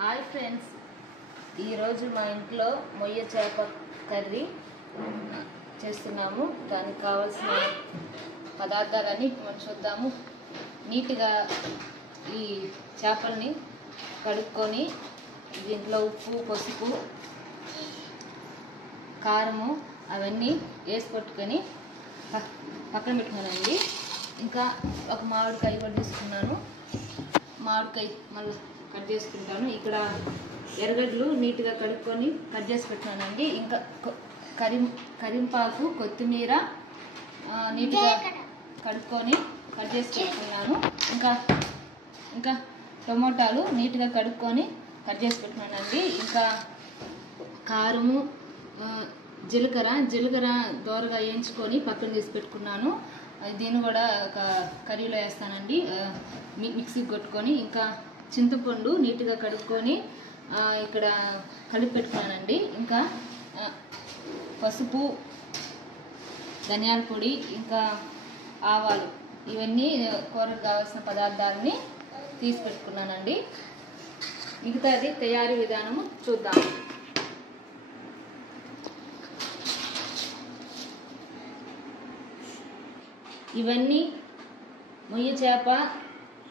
Hi friends, ఈరోజు మా ఇంట్లో మొయ్య చేప కర్రీ చేస్తున్నాము. దానికి కావాల్సిన పదార్థాలన్నీ మనం చూద్దాము. నీట్గా ఈ చేపల్ని కడుక్కొని దీంట్లో ఉప్పు, పసుపు, కారము అవన్నీ వేసి పట్టుకొని పక్కన పెట్టుకున్నానండి. ఇంకా ఒక మామిడికాయ కూడా తీసుకున్నాను. మామిడికాయ మళ్ళీ కట్ చేసుకుంటాను. ఇక్కడ ఎర్రగడ్డలు నీట్గా కడుక్కొని కట్ చేసి పెట్టానండి. ఇంకా కరింపాకు, కొత్తిమీర నీట్గా కడుక్కొని కట్ చేసి పెట్టుకున్నాను. ఇంకా టమోటాలు నీట్గా కడుక్కొని కట్ చేసి పెట్టుకున్నానండి. ఇంకా కారము, జీలకర్ర దోరగా వేయించుకొని పక్కన తీసి పెట్టుకున్నాను. దీన్ని కూడా ఒక కర్రీలో వేస్తానండి, మిక్సీకి కొట్టుకొని. ఇంకా చింతపండు నీట్గా కడుక్కొని ఇక్కడ కలిపి పెట్టుకున్నానండి. ఇంకా పసుపు, ధనియాల పొడి, ఇంకా ఆవాలు, ఇవన్నీ కూరకు కావాల్సిన పదార్థాలని తీసి పెట్టుకున్నానండి. మిగతాది తయారీ విధానము చూద్దాం. ఇవన్నీ మొయ్య చేప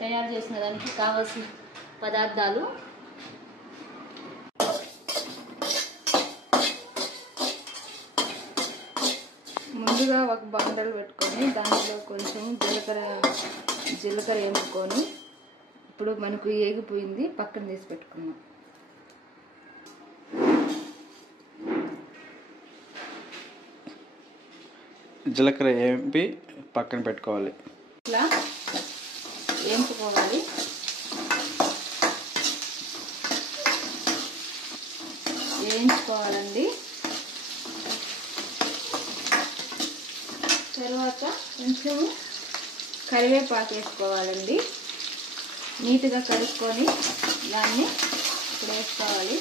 తయారు చేసిన దానికి కావాల్సిన పదార్థాలు. ముందుగా ఒక బండలు పెట్టుకొని దాంట్లో కొంచెం జీలకర్ర వేసుకొని, ఇప్పుడు మనకు ఏగిపోయింది, పక్కన తీసి పెట్టుకున్నాం. జీలకర్ర వేపి పక్కన పెట్టుకోవాలి. ఇట్లా వేయించుకోవాలి. వేయించుకోవాలండి. తర్వాత కొంచెం కరివేపాకు వేసుకోవాలండి. నీట్గా కలుపుకొని దాన్ని ఇప్పుడు వేసుకోవాలి.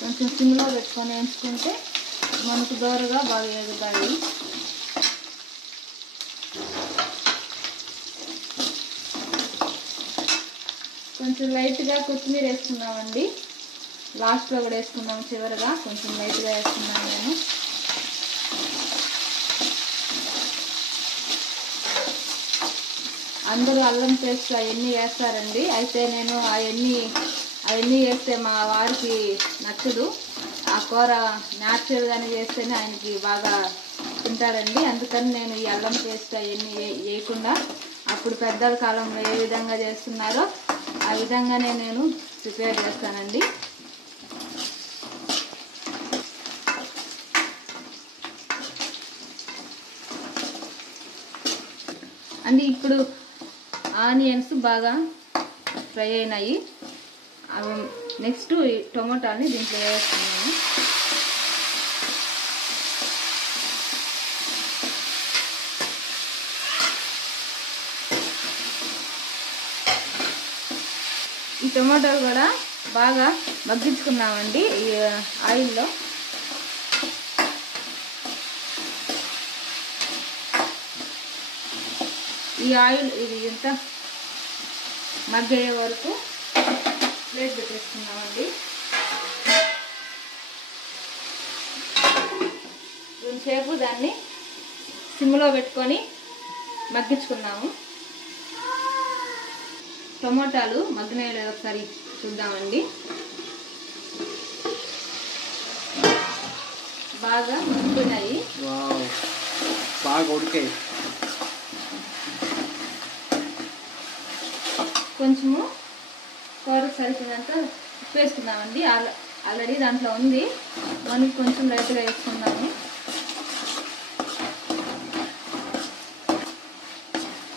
కొంచెం సిమ్లో పెట్టుకొని వేయించుకుంటే మనకు దోరగా బాగా వేగుతాయి. కొంచెం లైట్గా కొత్తిమీర వేసుకున్నామండి. లాస్ట్లో కూడా వేసుకున్నాము, చివరిగా కొంచెం లైట్గా వేసుకున్నాను నేను. అందరూ అల్లం పేస్ట్ అవన్నీ వేస్తారండి. అయితే నేను అవన్నీ వేస్తే మా వారికి నచ్చదు. ఆ కూర న్యాచురల్గానే చేస్తేనే ఆయనకి బాగా తింటాడండి. అందుకని నేను ఈ అల్లం పేస్ట్ అవన్నీ వేయకుండా అప్పుడు పెద్దల కాలంలో ఏ విధంగా చేస్తున్నారో ఆ విధంగానే నేను ప్రిపేర్ చేస్తానండి. అండి ఇప్పుడు ఆనియన్స్ బాగా ఫ్రై అయినాయి. నెక్స్ట్ ఈ టొమాటోని దీంట్లో వేస్తున్నాను. ఈ టొమాటోలు కూడా బాగా మగ్గించుకున్నామండి ఈ ఆయిల్లో. ఈ ఆయిల్ ఇది ఎంత మగ్గయ్యే వరకు ప్లేట్ పెట్టేసుకున్నామండి. కొంచెంసేపు దాన్ని సిమ్లో పెట్టుకొని మగ్గించుకున్నాము. టమోటాలు మగ్గినాయో ఒకసారి చూద్దామండి. బాగా మగ్గినాయి, బాగా ఉడికాయి. కొంచెము కూరకు సరిపోయినంత ఉప్పు వేసుకున్నామండి. ఆల్రెడీ దాంట్లో ఉంది, మనకి కొంచెం లైట్గా వేసుకున్నాము.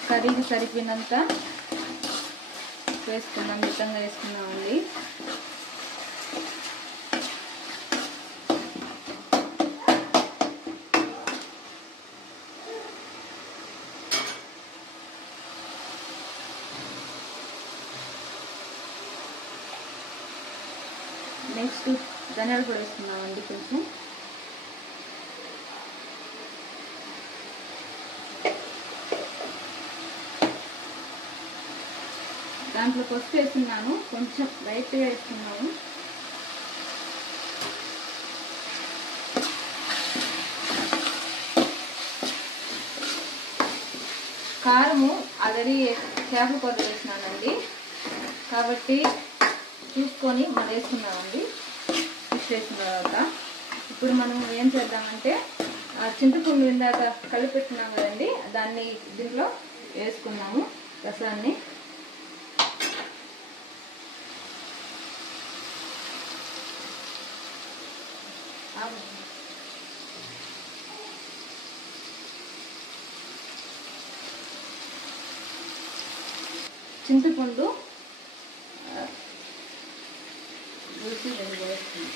కర్రీకి సరిపోయినంత వేసుకున్నాం, మితంగా వేసుకున్నామండి. నెక్స్ట్ ధనియాల పొడి వేసుకున్నామండి కొంచెం. దాంట్లో పసుపు వేస్తున్నాను, కొంచెం లైట్గా వేస్తున్నాము. కారము ఆల్రెడీ చేపల కూర వేసినానండి కాబట్టి చూసుకొని మనం వేసుకున్నామండి. ఫిష్ వేసిన తర్వాత ఇప్పుడు మనం ఏం చేద్దామంటే చింతపండు ఇందాక కలిపెట్టున్నాం కదండి, దాన్ని దీంట్లో వేసుకున్నాము రసాన్ని. చింతపండు రుచి రెండు వేస్తుంది.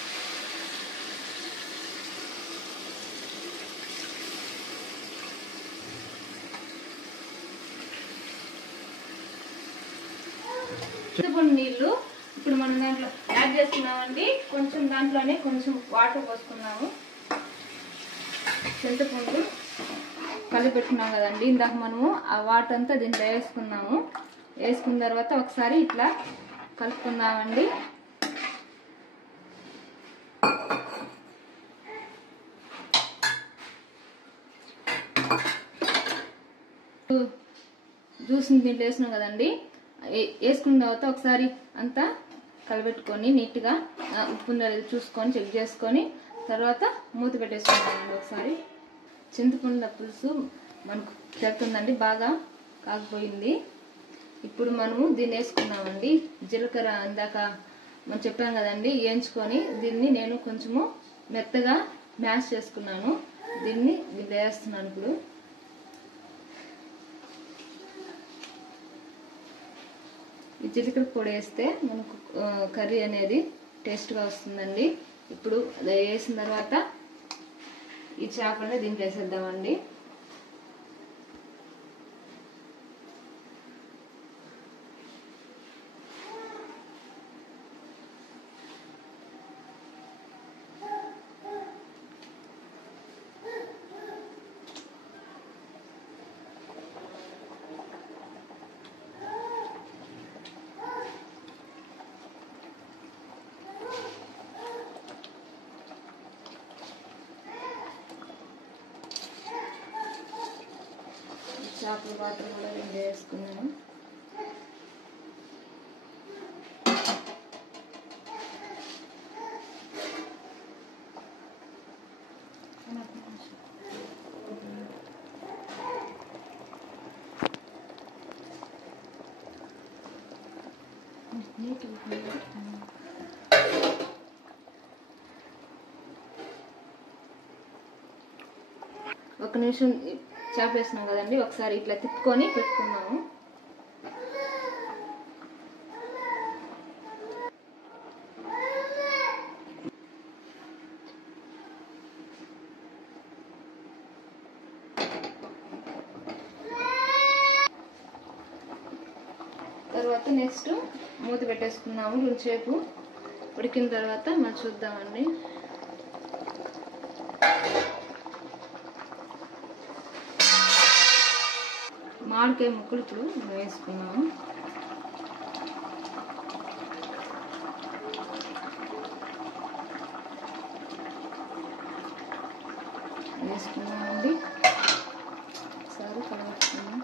చింతపండు నీళ్ళు ఇప్పుడు మనం దాంట్లో యాడ్ చేస్తున్నామండి. కొంచెం దాంట్లోనే కొంచెం వాటర్ పోసుకున్నాము. చింతపండు కలిపెట్టుకున్నాం కదండి ఇందాక మనము, ఆ వాటర్ అంతా దీంట్లో వేసుకున్నాము. వేసుకున్న తర్వాత ఒకసారి ఇట్లా కలుపుకుందామండి. జ్యూస్ని దీంట్లో వేసినాం కదండి, వేసుకున్న తర్వాత ఒకసారి అంతా కలబెట్టుకొని నీట్గా ఉప్పు చూసుకొని చెక్ చేసుకొని తర్వాత మూత పెట్టేసుకుంటామండి. ఒకసారి చింతపండు పులుసు మనకు చేరుతుందండి, బాగా కాకపోయింది. ఇప్పుడు మనము దీన్ని వేసుకున్నామండి. జీలకర్ర ఇందాక మనం చెప్పాం కదండి వేయించుకొని, దీన్ని నేను కొంచెము మెత్తగా మ్యాష్ చేసుకున్నాను. దీన్ని వేస్తున్నాను. ఇప్పుడు ఈ జీలకర్ర పొడి వేస్తే మనకు కర్రీ అనేది టేస్ట్గా వస్తుందండి. ఇప్పుడు అది వేసిన తర్వాత ఈ చేపలని దీంట్లో వేసేద్దామండి. చేపల వాటర్ కూడా రెండు వేసుకున్నాను. ఒక నిమిషం చేప వేసినాం కదండి, ఒకసారి ఇట్లా తిప్పుకొని పెట్టుకున్నాము. తర్వాత నెక్స్ట్ మూత పెట్టేసుకున్నాము. కొంచెంసేపు ఉడికిన తర్వాత మనం చూద్దామండి. మామిడికాయ ముక్కలు ఇప్పుడు వేసుకున్నాము. వేసుకున్నామండి. ఒకసారి కలుపుకున్నాం.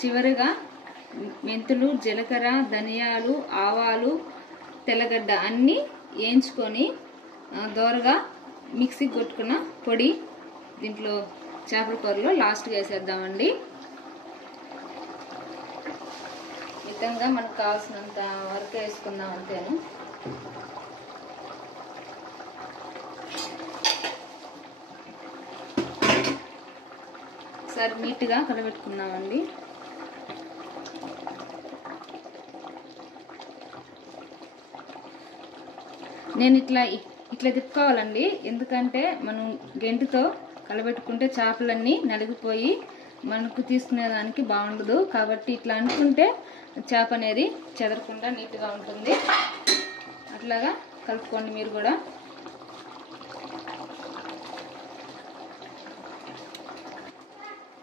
చివరగా మెంతులు, జీలకర్ర, ధనియాలు, ఆవాలు, తెల్లగడ్డ అన్నీ వేయించుకొని దోరగా మిక్సీ కొట్టుకున్న పొడి దీంట్లో చేపల కూరలో లాస్ట్గా వేసేద్దామండి. మితంగా మనకు కావాల్సినంత వరకు వేసుకుందాం అంతేను. ఒకసారి నీట్గా కలబెట్టుకుందామండి. నేను ఇట్లా తిప్పుకోవాలండి, ఎందుకంటే మనం గెంటితో కలబెట్టుకుంటే చేపలన్నీ నలిగిపోయి మనకు తీసుకునేదానికి బాగుండదు. కాబట్టి ఇట్లా అనుకుంటే చేప అనేది చెదరకుండా నీట్గా ఉంటుంది. అట్లాగా కలుపుకోండి మీరు కూడా.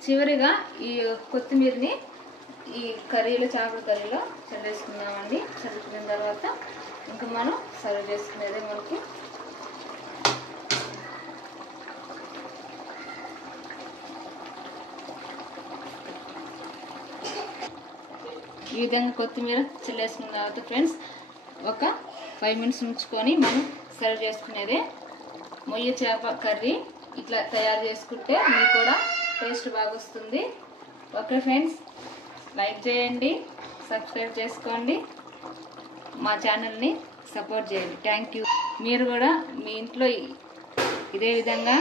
చివరిగా ఈ కొత్తిమీరని ఈ కర్రీలో, చేపల కర్రీలో చల్లేసుకుందామండి. చల్లుకున్న తర్వాత ఇంకా మనం సర్వ్ చేసుకునేదే మనకి. ఈ విధంగా కొత్తిమీర చల్లేసుకున్న తర్వాత ఫ్రెండ్స్ ఒక 5 minutes ఉంచుకొని మనం సర్వ్ చేసుకునేదే మొయ్య చేప కర్రీ. ఇట్లా తయారు చేసుకుంటే మీకు కూడా టేస్ట్ బాగా వస్తుంది. ఓకే ఫ్రెండ్స్, లైక్ చేయండి, సబ్స్క్రైబ్ చేసుకోండి, మా ఛానల్ని సపోర్ట్ చేయండి. Thank you. మీరు కూడా మీ ఇంట్లో ఇదే విధంగా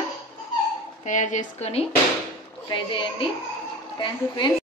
తయారు చేసుకొని ట్రై చేయండి. Thank you friends.